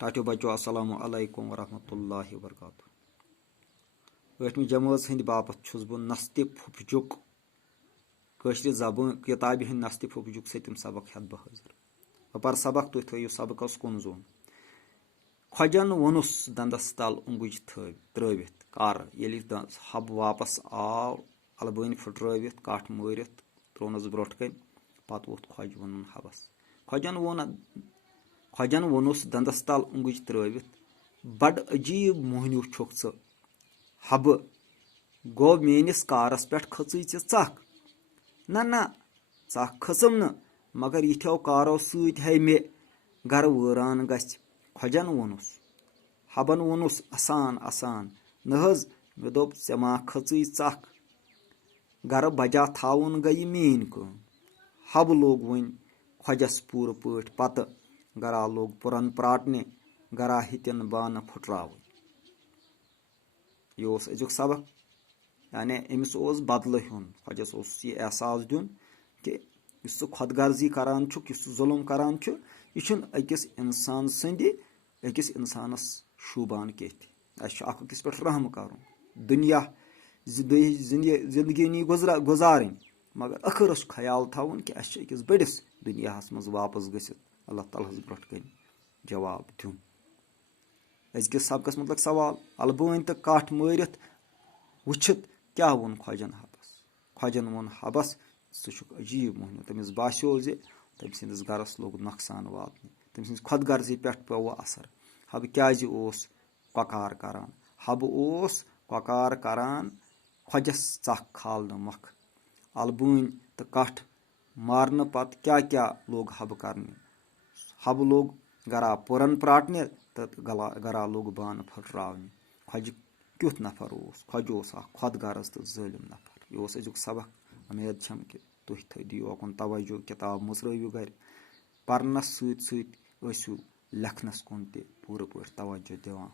Tattoo بچو السلام علیکم ورحمۃ اللہ وبرکاتہ. 8مہِ جمٲژ ہٕنٛدِ باپتھ چھُس بہٕ نستہِ پھُپھجُک کٲشرِ زبٲنۍ کِتابہِ ہٕنٛدۍ نستہِ پھُپھجُک 7م سبق ہٮ۪تھ بہٕ حٲضِر. بہٕ پرٕ سبق تُہۍ تھٲیِو سبقس کُن زوٚن. کھۄجن ووٚنُس دنٛدس تل اوٚنگُج ترٲوِتھ کر ییٚلہِ حبہٕ واپس آو البٲنۍ پھٕٹرٲوِتھ کٹھ مٲرِتھ ترٛوونس برٛونٛٹھ کَنۍ پتہٕ ووٚتھ کھۄجہِ ووٚنُن حبس. کھۄجن ووٚنُس دنٛدس تل اوٚنگُج ترٲوِتھ بڑٕ عجیٖب موہنیوٗ چھُکھ ژٕ حبہٕ گوٚو میٲنِس کارس پٮ۪ٹھ کھٔژٕے ژٕ ژکھ. نہ ژکھ کھٔژٕم نہٕ مگر یِتھیو کارو سۭتۍ ہے مےٚ گرٕ وٲران گژھِ. کھۄجن ووٚنُس حبن ووٚنُس اَسان نہ حظ مےٚ دوٚپ ژےٚ ما کھٔژٕے ژکھ گرٕ بجا تھاوُن گٔیہِ میٲنۍ کٲم. حبہٕ لوٚگ وۄنۍ کھۄجس پوٗرٕ پٲٹھۍ پتہٕ گرا لوٚگ پُرن پراٹنہِ گرا ہیٚتِن بانہٕ پھٕٹراوٕنۍ. یہِ اوس أزیُک سبق. یعنی أمِس اوس بدلہٕ ہیوٚن. کھۄجس اوس یہِ احساس دیُن کہِ یُس ژٕ خۄدغرضی کران چھُکھ یُس ژٕ ظُلُم کران چھُ یہِ چھُنہٕ أکِس اِنسان سٕنٛدِ أکِس اِنسانس شوٗبان کیٚنٛہہ. اَسہِ چھُ اکھ أکِس پٮ۪ٹھ رحم کرُن. دُنیا زندگی نی گُزارٕنۍ مگر ٲخرس چھُ خیال تھاوُن کہِ اَسہِ چھُ أکِس بٔڑِس دُنیاہس منٛز واپس گٔژھِتھ اللہ تعالیٰ ہس برٛونٛٹھ کَنۍ جواب دیُن. أزکِس سبقس مُتعلق سوال. البٲنۍ تہٕ کٹھ مٲرِتھ وٕچھِتھ کیٛاہ ووٚن کھۄجن حبس. کھۄجن ووٚن حبس ژٕ چھُکھ عجیٖب موہنیوٗ. تٔمِس باسیٚو زِ تٔمۍ سٕنٛدِس گرس لوٚگ نۄقصان واتنہِ. تٔمۍ سٕنٛزِ خۄدغرضی پٮ۪ٹھ پیوٚو اثر. حبہٕ کیٛازِ اوس کۄکار کران. حبہٕ اوس کۄکار کران کھۄجس ژکھ کھالنہٕ مۄکھٕ. البٲنۍ تہٕ کٹھ مارنہٕ پتہٕ کیٛاہ لوٚگ حبہٕ کرنہِ. حبہٕ لوٚگ گرا پُرن پراٹنہِ تہٕ گرا لوٚگ بانہٕ پھٕٹراونہِ. کھۄجہِ کیُتھ نفر اوس. کھۄجہِ اوس اکھ خۄدغرض تہٕ ظٲلِم نفر. یہِ اوس أزیُک سبق. اُمید چھم کہِ تُہۍ دِیِو اوکُن توجہ. کِتاب مٔژرٲوِو گرِ. پرنس سۭتۍ سۭتۍ ٲسِو لیکھنس کُن تہِ پوٗرٕ پٲٹھۍ توجہ دِوان.